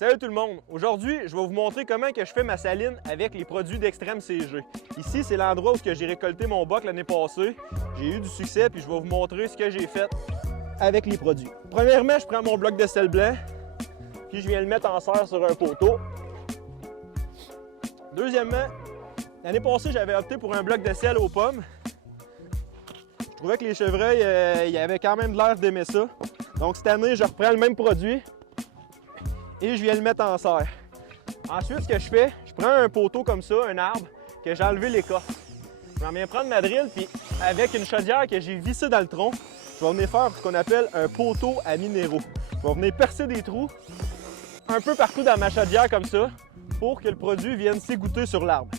Salut tout le monde! Aujourd'hui, je vais vous montrer comment que je fais ma saline avec les produits d'Extrême CG. Ici, c'est l'endroit où j'ai récolté mon boc l'année passée. J'ai eu du succès, puis je vais vous montrer ce que j'ai fait avec les produits. Premièrement, je prends mon bloc de sel blanc, puis je viens le mettre en serre sur un poteau. Deuxièmement, l'année passée, j'avais opté pour un bloc de sel aux pommes. Je trouvais que les chevreuils, il y avait quand même l'air d'aimer ça. Donc cette année, je reprends le même produit et je viens le mettre en serre. Ensuite, ce que je fais, je prends un poteau comme ça, un arbre, que j'ai enlevé l'écorce. Je vais venir prendre ma drille, puis avec une chaudière que j'ai vissée dans le tronc, je vais venir faire ce qu'on appelle un poteau à minéraux. Je vais venir percer des trous un peu partout dans ma chaudière comme ça, pour que le produit vienne s'égoutter sur l'arbre.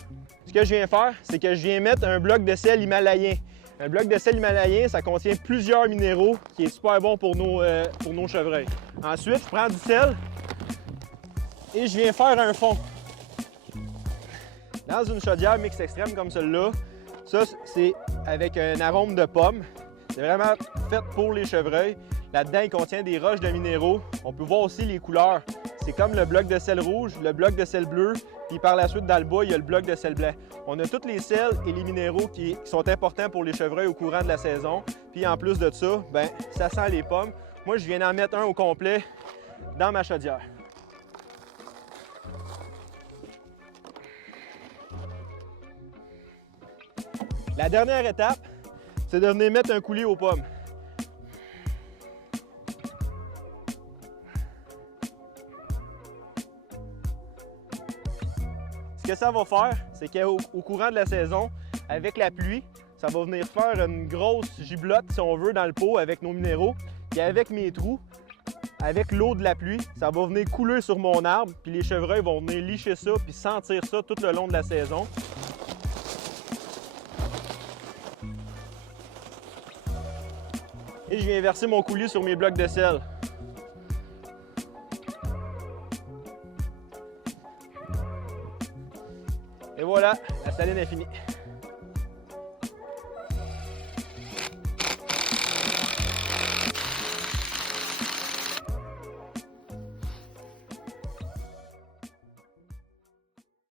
Ce que je viens faire, c'est que je viens mettre un bloc de sel himalayen. Un bloc de sel himalayen, ça contient plusieurs minéraux, qui est super bon pour nos chevreuils. Ensuite, je prends du sel et je viens faire un fond. Dans une chaudière mix extrême comme celle-là, ça c'est avec un arôme de pomme. C'est vraiment fait pour les chevreuils. Là-dedans, il contient des roches de minéraux. On peut voir aussi les couleurs. C'est comme le bloc de sel rouge, le bloc de sel bleu, puis par la suite, dans le bas, il y a le bloc de sel blanc. On a tous les sels et les minéraux qui sont importants pour les chevreuils au courant de la saison. Puis en plus de ça, ben, ça sent les pommes. Moi, je viens d'en mettre un au complet dans ma chaudière. La dernière étape, c'est de venir mettre un coulis aux pommes. Ce que ça va faire, c'est qu'au courant de la saison, avec la pluie, ça va venir faire une grosse giblotte, si on veut, dans le pot avec nos minéraux. Puis avec mes trous, avec l'eau de la pluie, ça va venir couler sur mon arbre, puis les chevreuils vont venir licher ça, puis sentir ça tout le long de la saison. Et je viens verser mon coulis sur mes blocs de sel. Et voilà, la saline est finie.